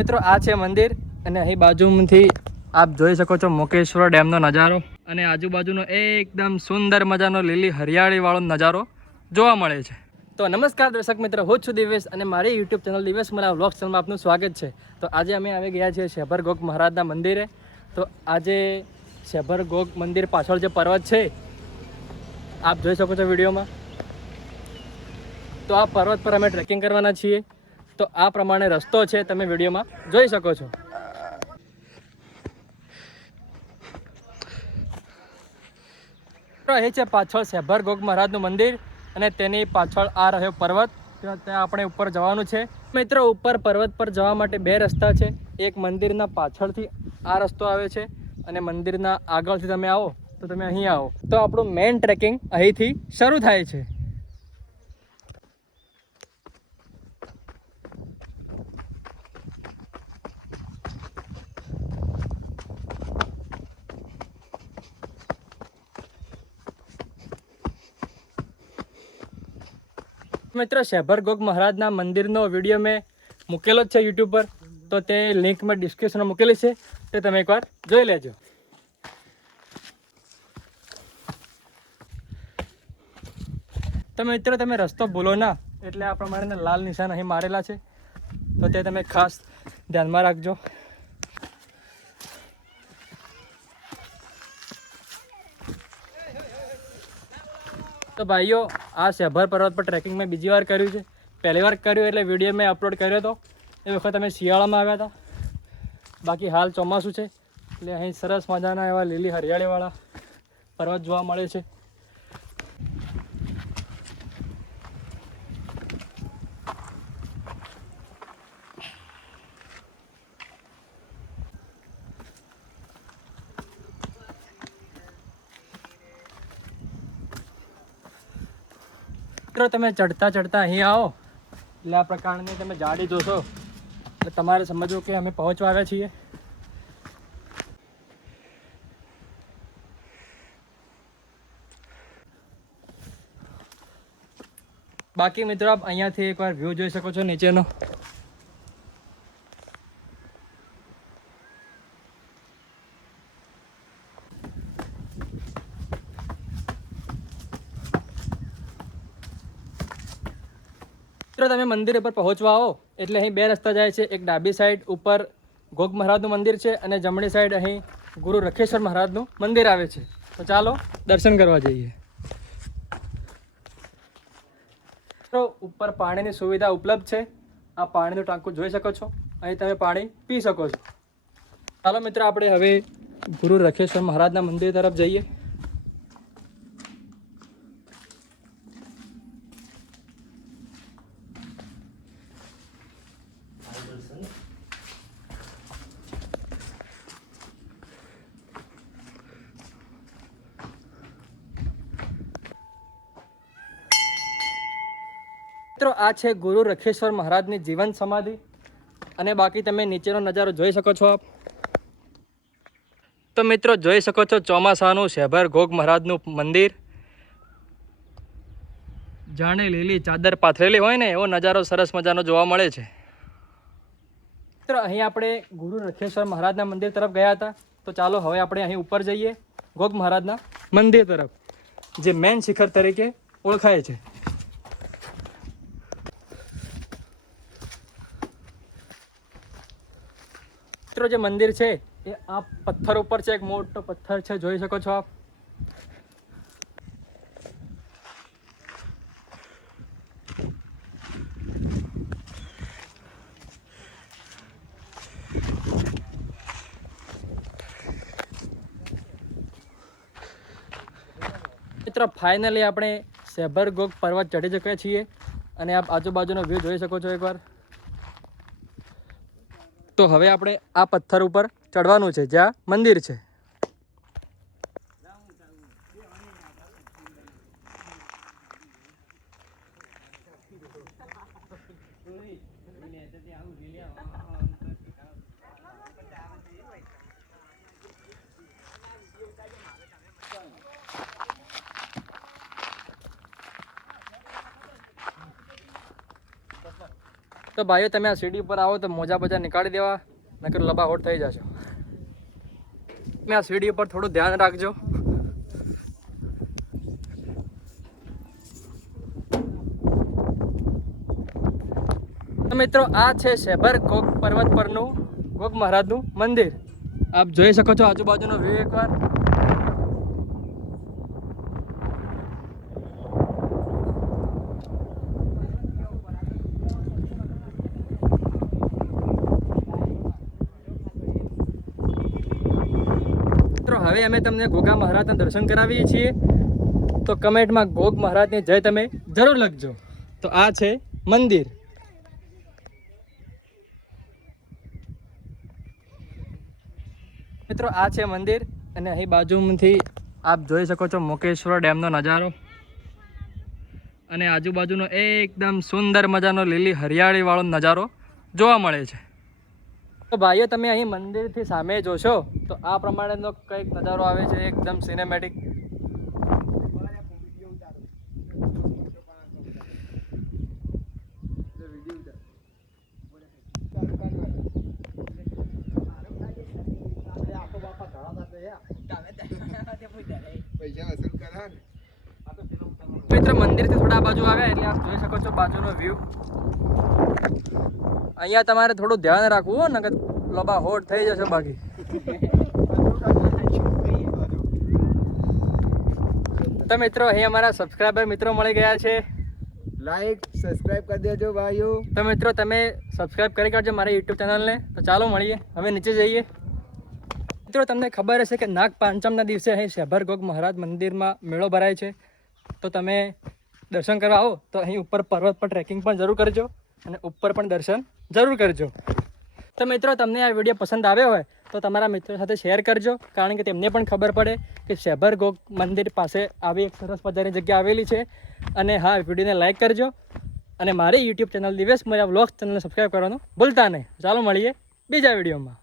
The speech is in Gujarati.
મિત્રો આ છે મંદિર અને અહીં બાજુમાંથી આપ જોઈ શકો છો મોકેશ્વર ડેમનો નજારો અને આજુબાજુનો એકદમ સુંદર મજાનો લીલી હરિયાળી વાળો નજારો જોવા મળે છે. તો નમસ્કાર દર્શક મિત્રો, હું છું દિવેશ અને મારી યુટ્યુબ ચેનલ દિવેશ મરા વ્લોગ ચેનલમાં આપનું સ્વાગત છે. તો આજે અમે આવી ગયા છીએ શેભર ગોગ મહારાજના મંદિરે. તો આજે શેભર ગોગ મંદિર પાછળ જે પર્વત છે આપ જોઈ શકો છો વિડીયોમાં. તો આ પર્વત પર અમે ટ્રેકિંગ કરવાના છીએ. તો આ પ્રમાણે રસ્તો છે, તમે વિડીયોમાં જોઈ શકો છો. એ છે પાછળ શેભર ગોગ મહારાજનું મંદિર અને તેની પાછળ આ રહ્યો પર્વત. ત્યાં આપણે ઉપર જવાનું છે. મિત્રો ઉપર પર્વત પર જવા માટે બે રસ્તા છે. એક મંદિરના પાછળથી આ રસ્તો આવે છે અને મંદિરના આગળથી તમે આવો તો તમે અહીં આવો તો આપણું મેઇન ટ્રેકિંગ અહીંથી શરૂ થાય છે. મિત્રો શેભર ગોગ મહારાજના મંદિરનો વિડીયો મેં મૂકેલો જ છે યુટ્યુબ પર, તો તે લિંક મેં ડિસ્ક્રિપ્શનમાં મૂકેલી છે, તે તમે એકવાર જોઈ લેજો. તો મિત્રો તમે રસ્તો ભૂલો ના, એટલે આ પ્રમાણેના લાલ નિશાન અહીં મારેલા છે, તો તે તમે ખાસ ધ્યાનમાં રાખજો. તો ભાઈઓ આ શેભર પર્વત પર ટ્રેકિંગ મેં બીજી વાર કર્યું છે. પહેલી વાર કર્યું એટલે વિડીયો મેં અપલોડ કર્યો હતો એ વખત અમે શિયાળામાં આવ્યા હતા. બાકી હાલ ચોમાસું છે એટલે અહીં સરસ મજાના એવા લીલી હરિયાળીવાળા પર્વત જોવા મળે છે. તમે ચડતા અહીં આવો એટલે આ પ્રકારની તમે જાડી જોશો એટલે તમારે સમજવું કે અમે પહોંચવા આવ્યા છીએ. બાકી મિત્રો આપ અહીંયાથી એકવાર વ્યૂ જોઈ શકો છો નીચેનો. તમે મંદિર પર પહોંચવા આવો એટલે અહીં બે રસ્તા જાય છે. એક ડાબી સાઈડ ઉપર ગોગ મહારાજનું મંદિર છે અને જમણી સાઈડ અહીં ગુરુ રખેશ્વર મહારાજનું મંદિર આવે છે. તો ચાલો દર્શન કરવા જઈએ. તો ઉપર પાણીની સુવિધા ઉપલબ્ધ છે. આ પાણીનું ટાંકું જોઈ શકો છો, અહીં તમે પાણી પી શકો છો. ચાલો મિત્રો આપણે હવે ગુરુ રખેશ્વર મહારાજના મંદિર તરફ જઈએ. મિત્રો આ છે ગુરુ રખેશ્વર મહારાજની જીવન સમાધિ અને બાકી તમે નીચેનો નજારો જોઈ શકો છો. તો મિત્રો જોઈ શકો છો ચોમાસાનું શેભર ગોગ મહારાજનું મંદિર. જાણે લીલી ચાદર પાથરેલી હોય ને એવો નજારો સરસ મજાનો જોવા મળે છે. મિત્રો અહીં આપણે ગુરુ રખેશ્વર મહારાજના મંદિર તરફ ગયા હતા, તો ચાલો હવે આપણે અહીં ઉપર જઈએ ગોગ મહારાજના મંદિર તરફ, જે મેન શિખર તરીકે ઓળખાય છે. જે મંદિર છે એ આ પથ્થર ઉપર છે. એક મોટો પથ્થર છે, જોઈ શકો છો આપ. મિત્રો ફાઇનલી આપણે શેભર ગોગ પર્વત ચડી ચૂક્યા છીએ અને આપ આજુબાજુનો વ્યૂ જોઈ શકો છો એકવાર. તો હવે આપણે આ પથ્થર ઉપર ચડવાનું છે જ્યાં મંદિર છે. તો તો ભાઈઓ તમે આ સીડી ઉપર આવો તો મોજા બજા નીકાળી દેવા, નકર લબાહોટ થઈ જશો. તમે આ સીડી ઉપર થોડું ધ્યાન રાખજો. તો મિત્રો આ છે શેભર ગોગ પર્વત પરનું ગોગ મહારાજનું મંદિર. આપ જોઈ શકો છો આજુબાજુનો વ્યૂ એકવાર. હવે અમે તમને ગોગા મહારાજના દર્શન કરાવીએ છીએ, તો કમેન્ટમાં ગોગ મહારાજની જય તમે જરૂર લખજો. તો આ છે મંદિર. મિત્રો આ છે મંદિર અને અહીં બાજુમાંથી આપ જોઈ શકો છો મોકેશ્વર ડેમનો નજારો અને આજુબાજુનો એકદમ સુંદર મજાનો લીલી હરિયાળી વાળો નજારો જોવા મળે છે. તો ભાઈઓ તમે અહીં મંદિરથી સામે જોશો તો આ પ્રમાણેનો કંઈક નજારો આવે છે, એકદમ સિનેમેટિક. મિત્રો મંદિરથી થોડા બાજુ આવ્યા એટલે આપ જોઈ શકો છો બાજુનો વ્યૂ. અહીંયા તમારે થોડું ધ્યાન રાખવું ને કે લોબા હોટ થઈ જશે બાકી. તો મિત્રો અહીં અમારા સબસ્ક્રાઈબર મિત્રો મળી ગયા છે. લાઈક સબસ્ક્રાઇબ કરી દેજો ભાઈઓ. તો મિત્રો તમે સબસ્ક્રાઈબ કરી કાઢજો મારી યુટ્યુબ ચેનલને. તો ચાલો મળીએ, હવે નીચે જઈએ. મિત્રો તમને ખબર હશે કે નાગ પાંચમના દિવસે અહીં શેભર ગોગ મહારાજ મંદિરમાં મેળો ભરાય છે. તો તમે દર્શન કરવા આવો તો અહીં ઉપર પર્વત પર ટ્રેકિંગ પણ જરૂર કરજો અને ઉપર પણ દર્શન જરૂર કરજો. તો મિત્રો તમને આ વિડીયો પસંદ આવ્યો હોય તો તમારા મિત્રો સાથે શેર કરજો, કારણ કે તેમને પણ ખબર પડે કે શેભર ગોગ મંદિર પાસે આવી એક સરસ મજાની જગ્યા આવેલી છે. અને હા, વિડીયોને લાઇક કરજો અને મારી YouTube channel Divesh Morya vlogs ચેનલને સબસ્ક્રાઈબ કરવાનું ભૂલતા નહીં. ચાલો મળીએ બીજા વિડીયોમાં.